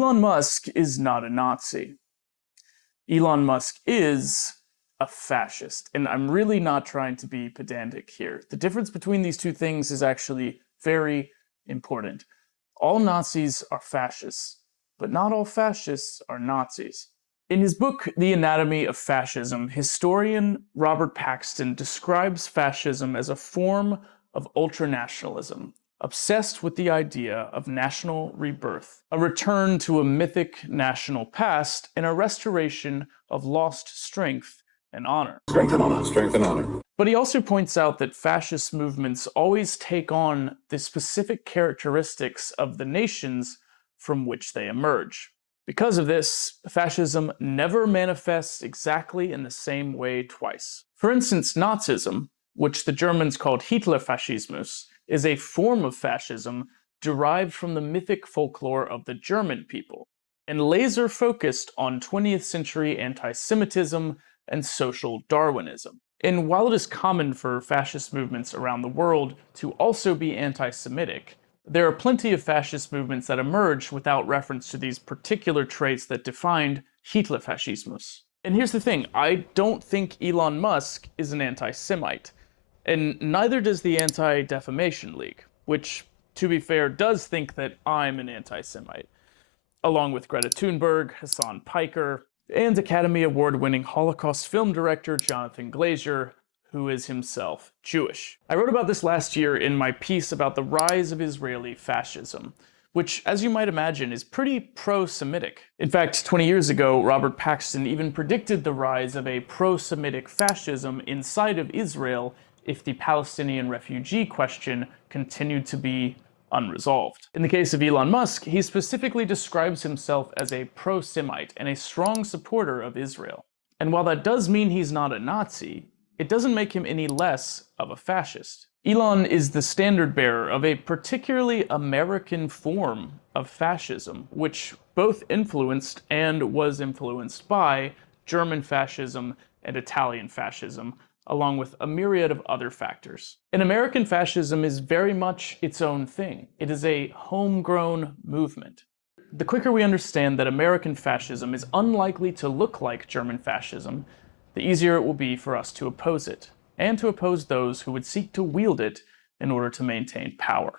Elon Musk is not a Nazi. Elon Musk is a fascist, and I'm really not trying to be pedantic here. The difference between these two things is actually very important. All Nazis are fascists, but not all fascists are Nazis. In his book, The Anatomy of Fascism, historian Robert Paxton describes fascism as a form of ultranationalism, obsessed with the idea of national rebirth, a return to a mythic national past, and a restoration of lost strength and honor. Strength and honor. Strength and honor. But he also points out that fascist movements always take on the specific characteristics of the nations from which they emerge. Because of this, fascism never manifests exactly in the same way twice. For instance, Nazism, which the Germans called Hitlerfaschismus, is a form of fascism derived from the mythic folklore of the German people, and laser-focused on 20th century anti-Semitism and social Darwinism. And while it is common for fascist movements around the world to also be anti-Semitic, there are plenty of fascist movements that emerge without reference to these particular traits that defined Hitlerfaschismus. And here's the thing, I don't think Elon Musk is an anti-Semite, and neither does the Anti-Defamation League, which, to be fair, does think that I'm an anti-Semite, along with Greta Thunberg, Hassan Piker, and Academy Award-winning Holocaust film director Jonathan Glazer, who is himself Jewish. I wrote about this last year in my piece about the rise of Israeli fascism, which, as you might imagine, is pretty pro-Semitic. In fact, 20 years ago, Robert Paxton even predicted the rise of a pro-Semitic fascism inside of Israel if the Palestinian refugee question continued to be unresolved. In the case of Elon Musk, he specifically describes himself as a pro-Semite and a strong supporter of Israel. And while that does mean he's not a Nazi, it doesn't make him any less of a fascist. Elon is the standard bearer of a particularly American form of fascism, which both influenced and was influenced by German fascism and Italian fascism, along with a myriad of other factors. And American fascism is very much its own thing. It is a homegrown movement. The quicker we understand that American fascism is unlikely to look like German fascism, the easier it will be for us to oppose it, and to oppose those who would seek to wield it in order to maintain power.